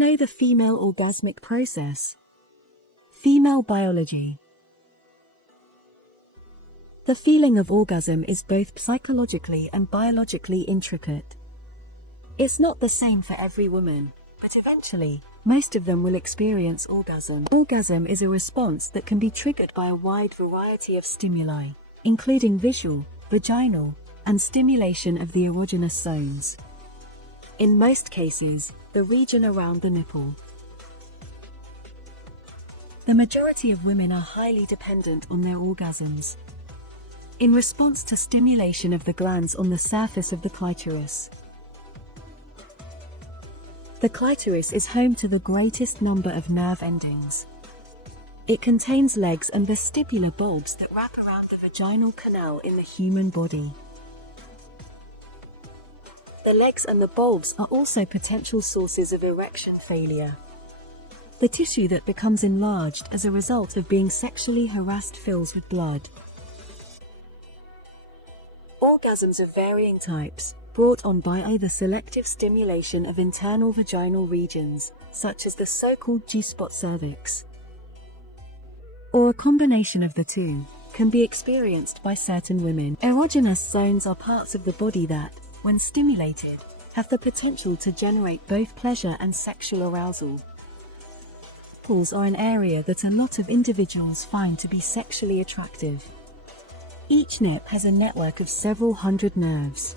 know the female orgasmic process? Female biology. The feeling of orgasm is both psychologically and biologically intricate. It's not the same for every woman, but eventually, most of them will experience orgasm. Orgasm is a response that can be triggered by a wide variety of stimuli, including visual, vaginal, and stimulation of the erogenous zones. In most cases, the region around the nipple. The majority of women are highly dependent on their orgasms in response to stimulation of the glands on the surface of the clitoris. The clitoris is home to the greatest number of nerve endings. It contains legs and vestibular bulbs that wrap around the vaginal canal in the human body. The legs and the bulbs are also potential sources of erection failure. The tissue that becomes enlarged as a result of being sexually harassed fills with blood. Orgasms of varying types, brought on by either selective stimulation of internal vaginal regions, such as the so-called G-spot cervix, or a combination of the two, can be experienced by certain women. Erogenous zones are parts of the body that, when stimulated, have the potential to generate both pleasure and sexual arousal. Nipples are an area that a lot of individuals find to be sexually attractive. Each nip has a network of several hundred nerves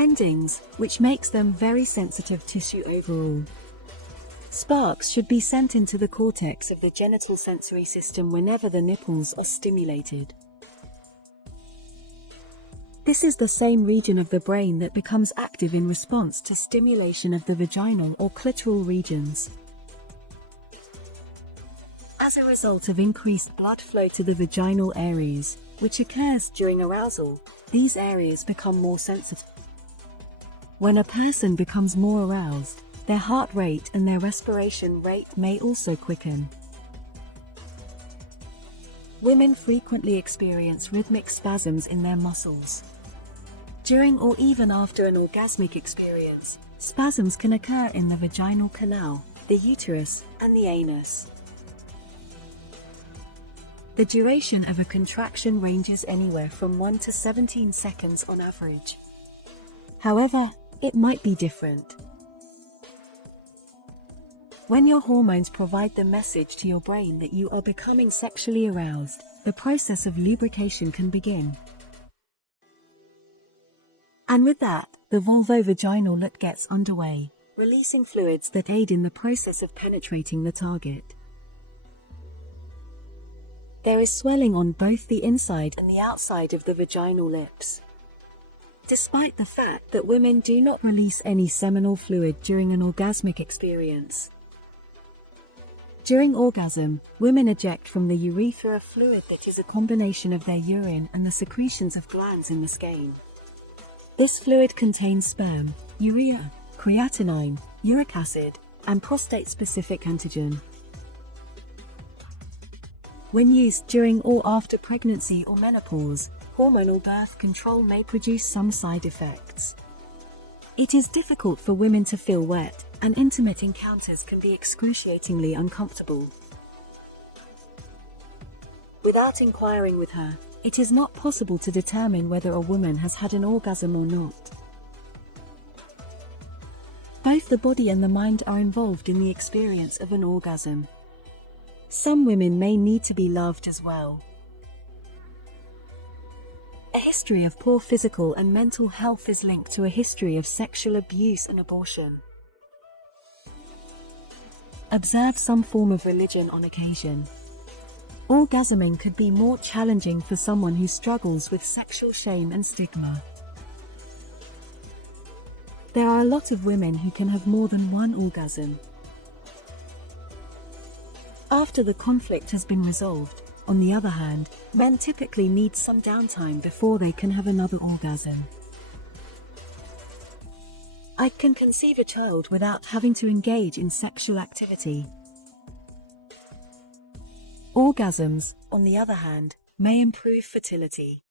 endings, which makes them very sensitive tissue overall. Sparks should be sent into the cortex of the genital sensory system whenever the nipples are stimulated. This is the same region of the brain that becomes active in response to stimulation of the vaginal or clitoral regions. As a result of increased blood flow to the vaginal areas, which occurs during arousal, these areas become more sensitive. When a person becomes more aroused, their heart rate and their respiration rate may also quicken. Women frequently experience rhythmic spasms in their muscles. During or even after an orgasmic experience, spasms can occur in the vaginal canal, the uterus, and the anus. The duration of a contraction ranges anywhere from 1 to 17 seconds on average. However, it might be different. When your hormones provide the message to your brain that you are becoming sexually aroused, the process of lubrication can begin. And with that, the vulvovaginal loop gets underway, releasing fluids that aid in the process of penetrating the target. There is swelling on both the inside and the outside of the vaginal lips. Despite the fact that women do not release any seminal fluid during an orgasmic experience. During orgasm, women eject from the urethra a fluid that is a combination of their urine and the secretions of glands in the skein. This fluid contains sperm, urea, creatinine, uric acid, and prostate-specific antigen. When used during or after pregnancy or menopause, hormonal birth control may produce some side effects. It is difficult for women to feel wet, and intimate encounters can be excruciatingly uncomfortable. Without inquiring with her, it is not possible to determine whether a woman has had an orgasm or not. Both the body and the mind are involved in the experience of an orgasm. Some women may need to be loved as well. A history of poor physical and mental health is linked to a history of sexual abuse and abortion. Observe some form of religion on occasion. Orgasming could be more challenging for someone who struggles with sexual shame and stigma. There are a lot of women who can have more than one orgasm. After the conflict has been resolved, on the other hand, men typically need some downtime before they can have another orgasm. I can conceive a child without having to engage in sexual activity. Orgasms, on the other hand, may improve fertility.